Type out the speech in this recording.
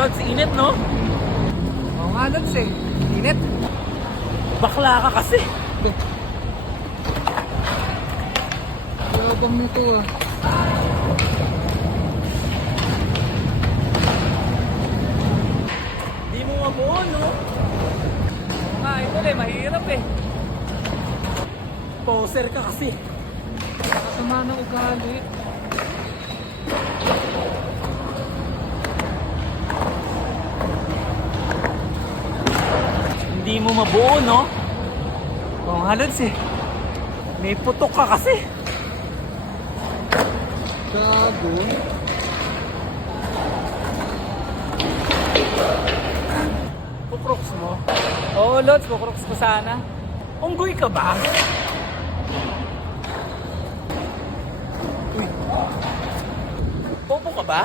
Lods, init no? Oo nga, Lods eh. Init. Bakla ka kasi. Yabang nito ah. Di mo mabuo no? Oo nga, ito eh. Mahirap eh. Poser ka kasi. Kasama ng ugali. Hindi mo mabuo no? Oo nga, Lods eh. May putok ka kasi. Gago. Kukrooks mo? Oo, Lods. Kukrooks ko sana. Unggoy ka ba? Uy. Bobo ka ba?